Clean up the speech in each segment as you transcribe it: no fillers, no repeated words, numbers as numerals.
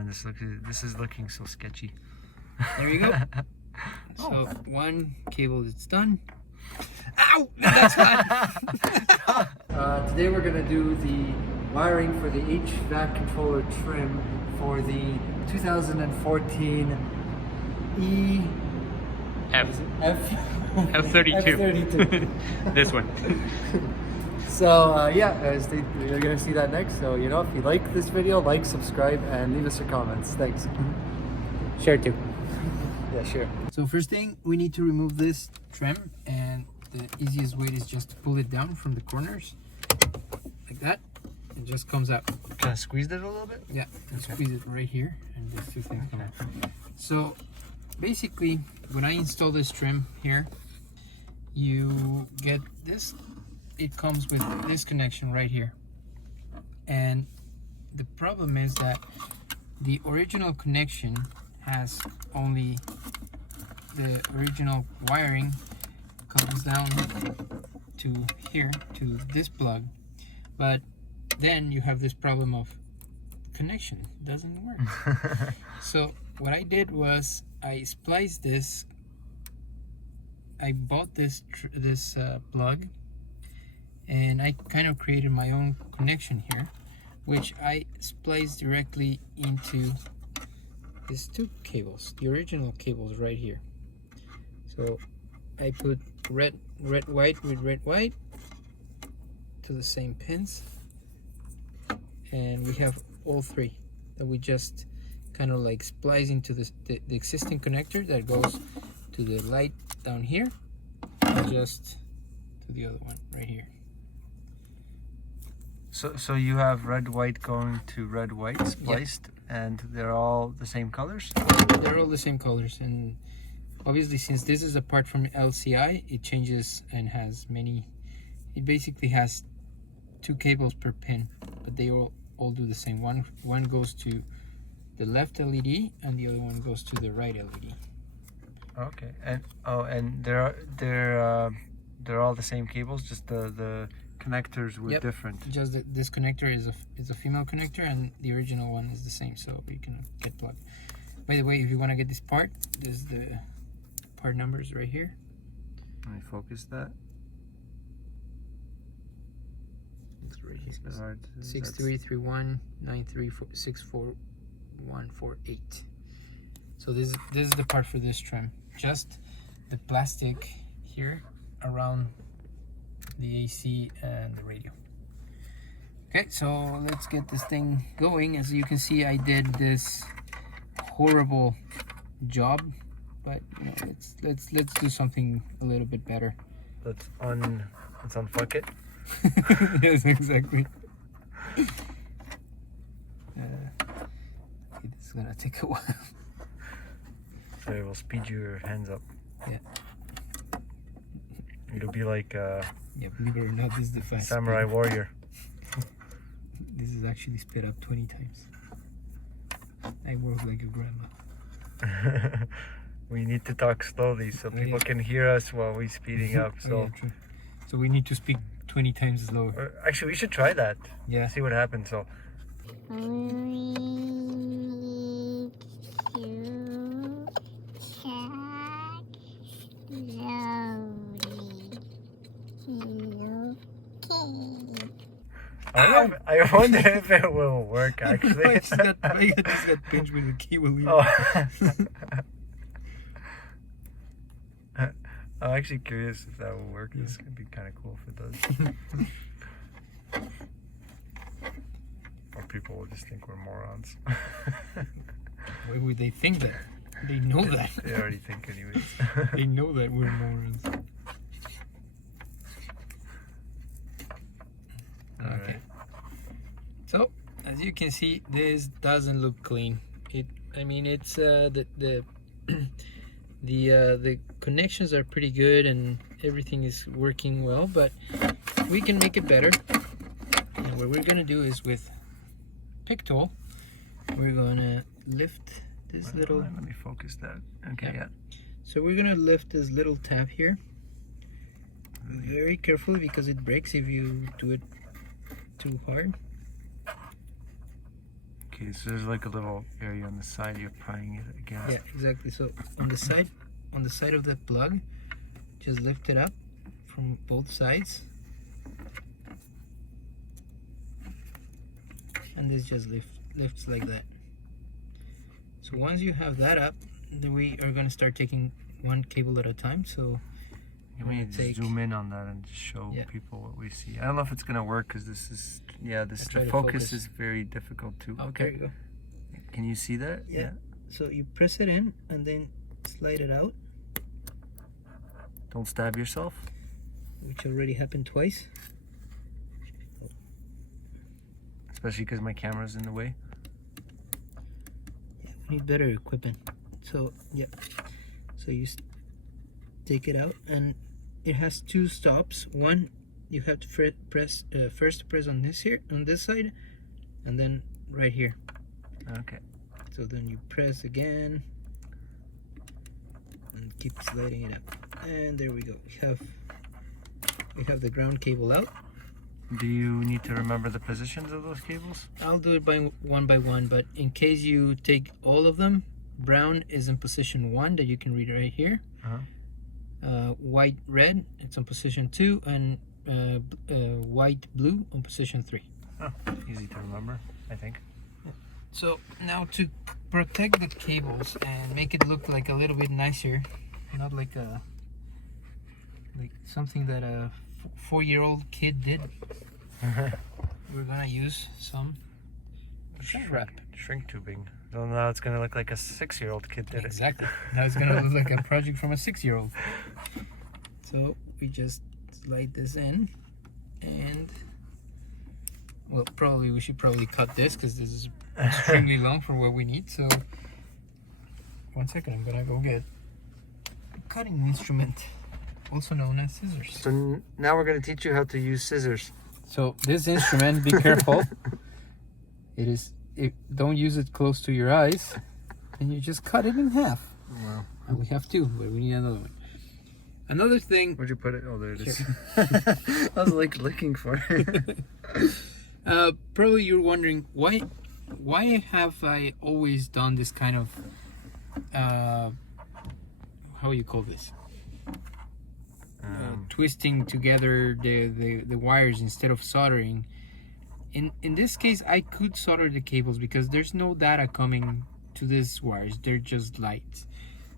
man, this is looking so sketchy. There you go. So one cable is done. Ow! That's hot. Today we're gonna do the wiring for the HVAC controller trim for the 2014 F32. This one. So yeah, you're gonna see that next. So if you like this video, like, subscribe, and leave us your comments. Thanks. Share too. Yeah, sure. So first thing, we need to remove this trim, and the easiest way is just to pull it down from the corners, like that. It just comes out. Kind of squeezed it a little bit? Yeah, and squeeze it right here, and these two things come out. So basically, when I install this trim here, you get this. It comes with this connection right here. And the problem is that the original connection has only the original wiring comes down to here, to this plug. But then you have this problem of connection doesn't work. So what I did was I spliced this. I bought this plug, and I kind of created my own connection here, which I spliced directly into these two cables, the original cables right here. So I put red white with red white to the same pins, and we have all three that we just kind of like splice into the existing connector that goes to the light down here, and just to the other one right here. So you have red white going to red white spliced, and they're all the same colors? They're all the same colors, and obviously since this is a part from LCI, it changes and has many. It basically has two cables per pin, but they all do the same. One goes to the left LED, and the other one goes to the right LED. Okay, and they're all the same cables, just the connectors were different. Just this connector is a female connector, and the original one is the same, so you can get plugged. By the way, if you want to get this part, there's the part numbers right here. Let me focus that. It's right here. 633193644148. So this is the part for this trim. Just the plastic here around the AC and the radio. Okay, so let's get this thing going. As you can see, I did this horrible job, but let's do something a little bit better. Let's unfuck it. Yes, exactly. This is gonna take a while. So it will speed your hands up. Yeah. It'll be like yeah, believe it or not, this is the fast Samurai speed. Warrior. This is actually sped up 20 times. I work like a grandma. We need to talk slowly so people can hear us while we're speeding up. So, oh, yeah, true. So we need to speak 20 times slower. Actually, we should try that. Yeah. See what happens. So. I wonder if it will work actually. I just got pinched with a cable. Oh. I'm actually curious if that will work. This could be kind of cool if it does. Or people will just think we're morons. Why would they think that? They know that. They already think anyways. They know that we're morons. Okay. Right. So as you can see, this doesn't look clean. I mean, it's the connections are pretty good and everything is working well, but we can make it better. And what we're gonna do is with pick tool, we're gonna lift this little. Let me focus that. Okay, yeah. So we're gonna lift this little tab here very carefully because it breaks if you do it too hard. Okay, so there's like a little area on the side you're prying it against. Yeah, exactly. So on the side of the plug, just lift it up from both sides, and this just lifts like that. So once you have that up, then we are going to start taking one cable at a time. So Can we just zoom in on that and just show people what we see? I don't know if it's gonna work because this is the focus is very difficult too. Oh, okay, there you go. Can you see that? Yeah. So you press it in and then slide it out, Don't stab yourself. which already happened twice. Especially because my camera's in the way. Yeah, we need better equipment. So so you take it out, and it has two stops. One, you have to first press on this side, and then right here. Okay. So then you press again and keep sliding it up, and there we go. We have the ground cable out. Do you need to remember the positions of those cables? I'll do it by one, but in case you take all of them, brown is in position 1 that you can read right here. White red, it's on position 2, and white blue on position 3. Oh, easy to remember, I think. So now to protect the cables and make it look like a little bit nicer, not like something that a 4-year-old kid did, we're gonna use some shrink wrap. Shrink tubing. So now it's gonna look like a 6-year-old kid did it. Exactly. Now it's gonna look like a project from a 6-year-old. So we just slide this in, and well, we should probably cut this because this is extremely long for what we need. So 1 second, I'm gonna go get a cutting instrument, also known as scissors. So now we're gonna teach you how to use scissors. So this instrument, be careful. Don't use it close to your eyes, and you just cut it in half. Wow. And we have 2, but we need another one. Another thing. Where'd you put it? Oh, there it is. Sure. I was like looking for it. Probably you're wondering why have I always done this kind of how do you call this? Twisting together the wires instead of soldering. In this case, I could solder the cables because there's no data coming to these wires. They're just lights.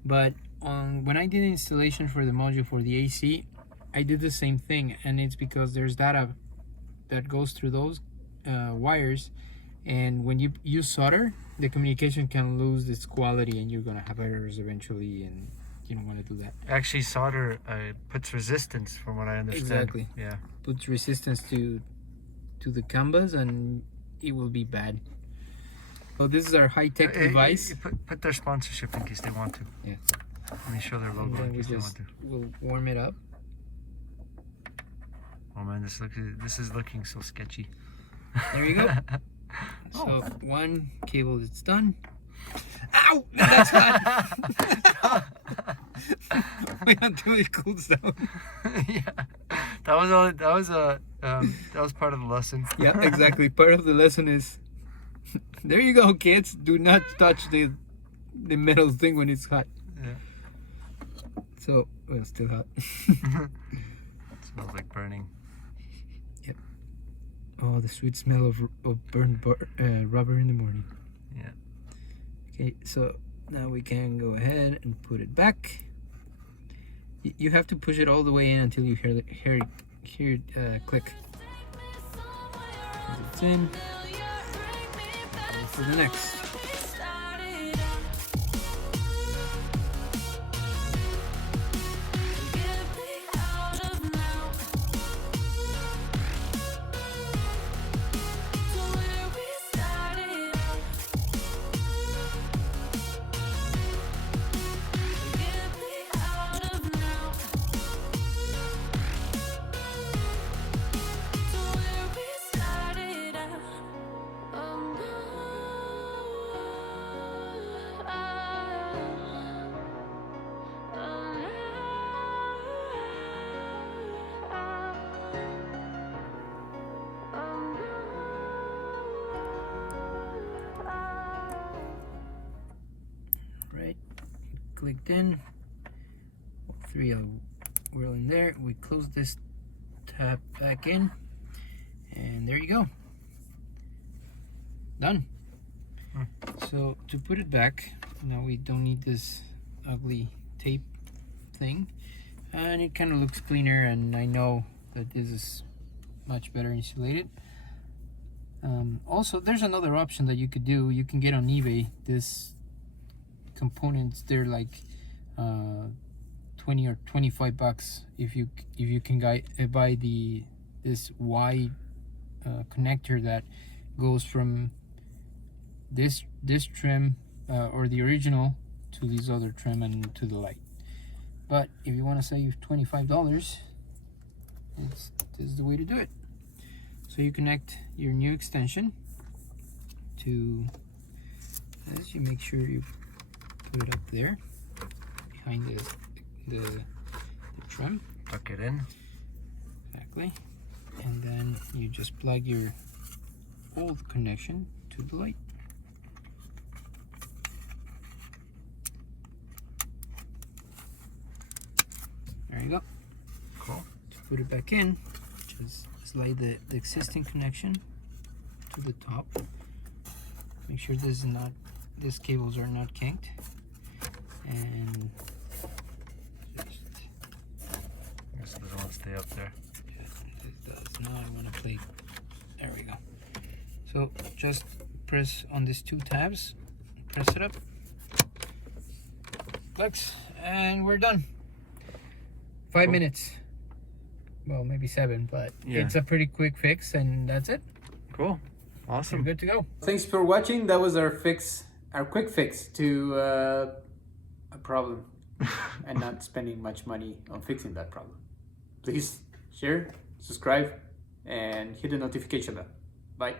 But when I did installation for the module for the AC, I did the same thing, and it's because there's data that goes through those wires, and when you solder, the communication can lose its quality, and you're gonna have errors eventually, and you don't want to do that. Actually, solder puts resistance, from what I understand. Exactly. Yeah. Puts resistance to the canvas, and it will be bad. So this is our high-tech device. Put their sponsorship in case they want to. Yeah. Let me show their And logo then in case they want to. we'll warm it up. Oh man, this is looking so sketchy. There you go. So one cable is done. Ow! That's hot. Wait until it cools down. Yeah, that was part of the lesson. Yeah, exactly. Part of the lesson is, there you go, kids. Do not touch the metal thing when it's hot. Yeah. So, well, it's still hot. Smells like burning. Yep. Oh, the sweet smell of burned rubber in the morning. Yeah. Okay, so now we can go ahead and put it back. You have to push it all the way in until you hear it click. Once it's in, go for the next. clicked in. 3 we're in there. We close this tab back in, and there you go. Done. So to put it back, now we don't need this ugly tape thing, and it kind of looks cleaner, and I know that this is much better insulated. Also, there's another option that you could do. You can get on eBay this components. They're like 20 or 25 bucks if you can buy this wide connector that goes from this trim or the original to this other trim and to the light. But if you want to save $25, this is the way to do it. So you connect your new extension to this. You make sure you put it up there behind the trim. Tuck it in. Exactly. And then you just plug your old connection to the light. There you go. Cool. To put it back in, just slide the existing connection to the top. Make sure these cables are not kinked, and just this doesn't want to stay up there. It does. Now I want to play. There we go. So just press on these 2 tabs, press it up, clicks, and we're done. 5 minutes. Well, maybe 7, but it's a pretty quick fix, and that's it. Cool. Awesome. We're good to go. Thanks for watching. That was our quick fix to a problem and not spending much money on fixing that problem. Please share, subscribe, and hit the notification bell. Bye.